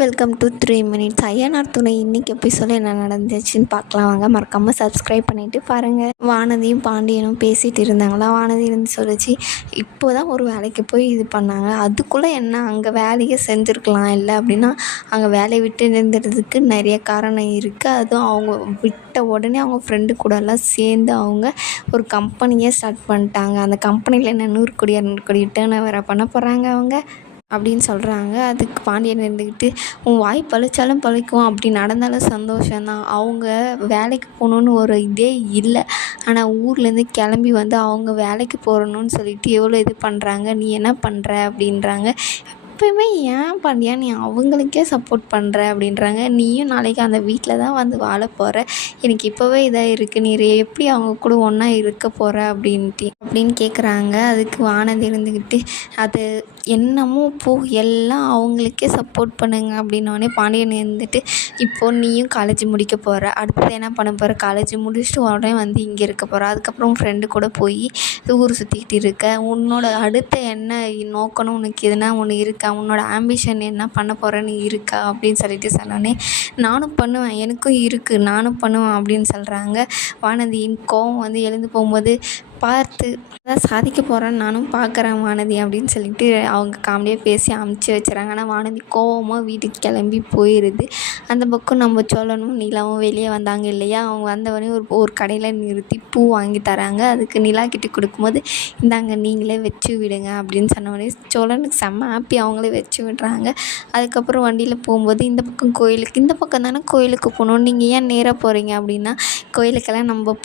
Welcome to 3 minutes. Ayyanar துணை இன்றைக்கி எபிசோடில் என்ன நடந்துச்சுன்னு பார்க்கலாம் வாங்க. மறக்காமல் சப்ஸ்கிரைப் பண்ணிவிட்டு பாருங்கள். வானதியும் பாண்டியனும் பேசிகிட்டு இருந்தாங்களா. வானதி இருந்து சொல்லிச்சு, இப்போ தான் ஒரு வேலைக்கு போய் இது பண்ணாங்க, அதுக்குள்ளே என்ன அங்கே வேலையை செஞ்சுருக்கலாம் இல்லை அப்படின்னா அங்கே வேலையை விட்டு நிறுத்துறதுக்கு நிறைய காரணம் இருக்குது. அதுவும் அவங்க விட்ட உடனே அவங்க ஃப்ரெண்டு கூடலாம் சேர்ந்து அவங்க ஒரு கம்பெனியே ஸ்டார்ட் பண்ணிட்டாங்க. அந்த கம்பெனியில் என்ன 100 கோடி 200 கோடி டேர்ன் ஓவராக பண்ண போகிறாங்க அவங்க அப்படின்னு சொல்கிறாங்க. அதுக்கு பாண்டியன் இருந்துக்கிட்டு, உன் வாய் பழிச்சாலும் பழிக்கும், அப்படி நடந்தாலும் சந்தோஷம்தான். அவங்க வேலைக்கு போகணுன்னு ஒரு இதே இல்லை, ஆனால் ஊர்லேருந்து கிளம்பி வந்து அவங்க வேலைக்கு போகணுன்னு சொல்லிட்டு எவ்வளோ இது பண்ணுறாங்க, நீ என்ன பண்ணுற அப்படின்றாங்க. எப்பயுமே ஏன் பாண்டியா நீ அவங்களுக்கே சப்போர்ட் பண்ணுற அப்படின்றாங்க. நீயும் நாளைக்கு அந்த வீட்டில் தான் வந்து வாழ போகிற, எனக்கு இப்போவே இதாக இருக்குது, நீ எப்படி அவங்க கூட ஒன்றா இருக்க போகிற அப்படின்னு கேட்குறாங்க. அதுக்கு வானதி இருந்துக்கிட்டு, அது என்னமோ போ, எல்லாம் அவங்களுக்கே சப்போர்ட் பண்ணுங்க அப்படின்னோடனே பாண்டியன் இருந்துட்டு, இப்போது நீயும் காலேஜ் முடிக்க போகிற, அடுத்தது என்ன பண்ண போகிற, காலேஜ் முடிச்சுட்டு உடனே வந்து இங்கே இருக்க போகிற, அதுக்கப்புறம் ஃப்ரெண்டு கூட போய் ஊர் சுற்றிக்கிட்டு இருக்க, உன்னோட அடுத்த என்ன நோக்கணும் உனக்கு எதுனா ஒன்று இருக்கா, உன்னோட ஆம்பிஷன் என்ன பண்ண போகிறேன்னு இருக்கா அப்படின்னு சொல்லிட்டு சொன்னோன்னே, நானும் பண்ணுவேன், எனக்கும் இருக்குது, நானும் பண்ணுவேன் அப்படின்னு சொல்கிறாங்க. வானதியின் கோவம் வந்து எழுந்து போகும்போது, பார்த்து அதான் சாதிக்க போகிறேன்னு நானும் பார்க்குறேன் வானதி அப்படின்னு சொல்லிட்டு அவங்க காமெடியாக பேசி அமுச்சு வச்சுறாங்க. ஆனால் வானதி கோவமாக வீட்டுக்கு கிளம்பி போயிடுது. அந்த பக்கம் நம்ம சோழனும் நிலாவும் வெளியே வந்தாங்க இல்லையா. அவங்க வந்தவொடனே ஒரு கடையில் நிறுத்தி பூ வாங்கி தராங்க. அதுக்கு நிலா கிட்ட கொடுக்கும்போது, இந்தாங்க நீங்களே வச்சு விடுங்க அப்படின்னு சொன்னோடனே சோழனுக்கு செம்ம ஹாப்பி, அவங்களே வச்சு விடுறாங்க. அதுக்கப்புறம் வண்டியில் போகும்போது, இந்த பக்கம் கோயிலுக்கு, இந்த பக்கம் தானே கோயிலுக்கு போகணும், நீங்கள் ஏன் நேராக போகிறீங்க அப்படின்னா, கோயிலுக்கெல்லாம் நம்ம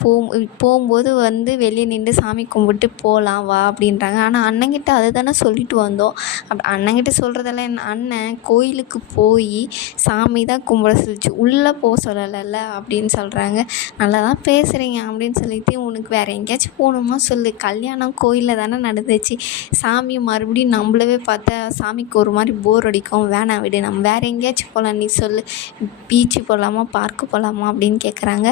போகும்போது வந்து வெளியே நின்று சாமி கும்பிட்டு போகலாம் வா அப்படின்றாங்க. ஆனால் அண்ணங்கிட்ட அதை தானே சொல்லிட்டு வந்தோம், அண்ணங்கிட்ட சொல்கிறதெல்லாம் என்ன, அண்ணன் கோயிலுக்கு போய் சாமி தான் கும்பிட சொல்லிச்சு, உள்ளே போக சொல்லலைல்ல அப்படின்னு சொல்கிறாங்க. நல்லா தான் பேசுகிறீங்க அப்படின்னு சொல்லிட்டு, உனக்கு வேறு எங்கேயாச்சும் போகணுமா சொல்லு, கல்யாணம் கோயிலில் தானே நடந்துச்சு, சாமி மறுபடியும் நம்மளவே பார்த்தா சாமிக்கு ஒரு மாதிரி போர் அடிக்கும், வேணாம் விடு, நம்ம வேறு எங்கேயாச்சும் போகலாம், நீ சொல்லு, பீச்சு போகலாமா பார்க்கு போகலாமா அப்படின்னு கேட்குறாங்க.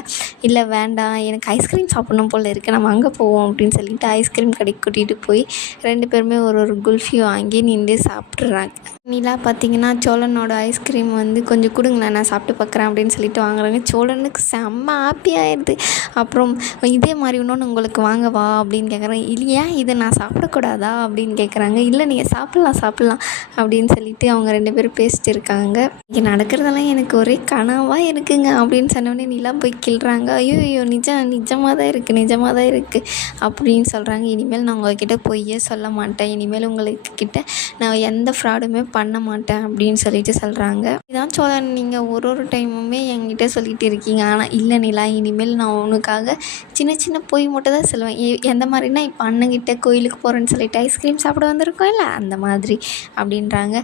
இல்லை வேண்டாம், எனக்கு ஐஸ்கிரீம் சாப்பிட்ணும் போல் இருக்குது, நம்ம அங்கே போவோம் அப்படின்னு சொல்லிட்டு ஐஸ்கிரீம் கடைக்கு கூட்டிகிட்டு போய் 2 பேருமே ஒரு குல்ஃபி வாங்கி நின்று சாப்பிட்றாங்க. நிலா பார்த்திங்கன்னா, சோழனோட ஐஸ்கிரீம் வந்து கொஞ்சம் கொடுங்களேன், நான் சாப்பிட்டு பார்க்குறேன் அப்படின்னு சொல்லிட்டு வாங்குறாங்க. சோழனுக்கு செம்ம ஹாப்பி ஆயிடுது. அப்புறம் இதே மாதிரி இன்னொன்று உங்களுக்கு வாங்கவா அப்படின்னு கேட்குறேன். இல்லையா, இதை நான் சாப்பிடக்கூடாதா அப்படின்னு கேட்குறாங்க. இல்லை நீங்கள் சாப்பிட்லாம் அப்படின்னு சொல்லிட்டு அவங்க 2 பேரும் பேசிட்டு இருக்காங்க. இங்கே நடக்கிறதெல்லாம் எனக்கு ஒரே கனவாக இருக்குங்க அப்படின்னு சொன்னோடனே நிலா போய் கிள்றாங்க. ஐயோ நிஜமாக தான் இருக்குது அப்படின்னு சொல்கிறாங்க. இனிமேல் நான் உங்கள்கிட்ட பொய்யே சொல்ல மாட்டேன், இனிமேல் உங்கள்கிட்ட நான் எந்த ஃப்ராடுமே பண்ண மாட்டேன் அப்படின்னு சொல்லிட்டு சொல்கிறாங்க. இதான் சோழன், நீங்கள் ஒரு டைமுமே என்கிட்ட சொல்லிகிட்டு இருக்கீங்க, ஆனால் இல்லை நிலா, இனிமேல் நான் உனக்காக சின்ன பொய் மட்டும் தான் சொல்லுவேன். எந்த மாதிரினா, இப்போ அண்ணங்கிட்ட கோயிலுக்கு போகிறேன்னு சொல்லிட்டு ஐஸ்கிரீம் சாப்பிட வந்திருக்கோம் இல்லை, அந்த மாதிரி அப்படின்றாங்க.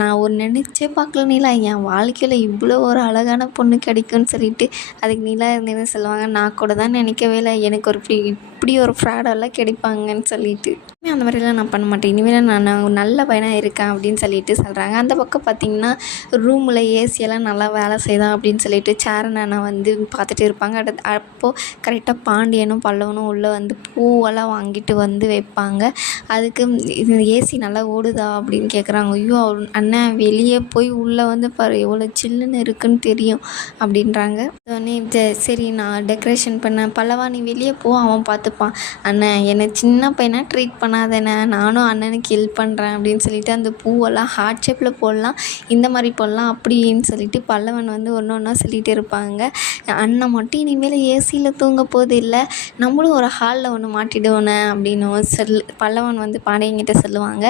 நான் ஒரு நினச்சே பார்க்கல நிலா, என் வாழ்க்கையில் இவ்வளோ ஒரு அழகான பொண்ணு கிடைக்கும்னு சொல்லிட்டு. அதுக்கு நிலா இருந்தேன்னு சொல்லுவாங்க, நான் கூட தான் நினைக்கவே இல்லை, எனக்கு இப்படி ஒரு ஃப்ராடெல்லாம் கிடைப்பாங்கன்னு சொல்லிட்டு. அந்த மாதிரிலாம் நான் பண்ண மாட்டேன், இனிமேல் நான் நல்ல பையனாக இருக்கேன் அப்படின்னு சொல்லிட்டு சொல்கிறாங்க. அந்த பக்கம் பார்த்திங்கன்னா, ரூமில் ஏசியெல்லாம் நல்லா வேலை செய்தான் அப்படின்னு சொல்லிட்டு சேரனை வந்து பார்த்துட்டு இருப்பாங்க. அப்போது கரெக்டாக பாண்டியனும் பல்லவனும் உள்ளே வந்து பூவெல்லாம் வாங்கிட்டு வந்து வைப்பாங்க. அதுக்கு இது ஏசி நல்லா ஓடுதா அப்படின்னு கேட்குறாங்க. ஐயோ அண்ணன் வெளியே போய் உள்ளே வந்து பாரு எவ்வளோ சில்லுன்னு இருக்குன்னு தெரியும் அப்படின்றாங்க. உடனே சரி நான் டெக்கரேஷன் பண்ணேன், பல்லவா நீ வெளியே போ, அவன் பார்த்துப்பான், அண்ணன் என்னை சின்ன பையனாக ட்ரீட் பண்ணாதேண்ணே, நானும் அண்ணனுக்கு ஹெல்ப் பண்ணுறேன் அப்படின்னு சொல்லிட்டு அந்த பூவெல்லாம் ஹார்ட் ஷேப்பில் போடலாம், இந்த மாதிரி போடலாம் அப்படின்னு சொல்லிட்டு பல்லவன் வந்து ஒன்றா சொல்லிகிட்டே இருப்பாங்க. அண்ணன் மட்டும் இனிமேல் ஏசியில் தூங்க போது இல்லை, நம்மளும் ஒரு ஹாலில் ஒன்று மாட்டிடுவோண்ணே அப்படின்னு பல்லவன் வந்து பாண்டியன்கிட்ட சொல்லுவாங்க.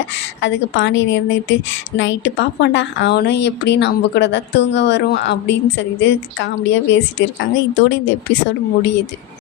அதுக்கு பாண்டியன் இருந்துக்கிட்டு, நைட்டு பார்ப்போண்டா, அவனும் எப்படி நம்ம கூட தான் தூங்க வரும் அப்படின்னு சொல்லிட்டு காமெடியாக பேசிகிட்டு இருக்காங்க. இதோடு இந்த எபிசோடு முடியுது.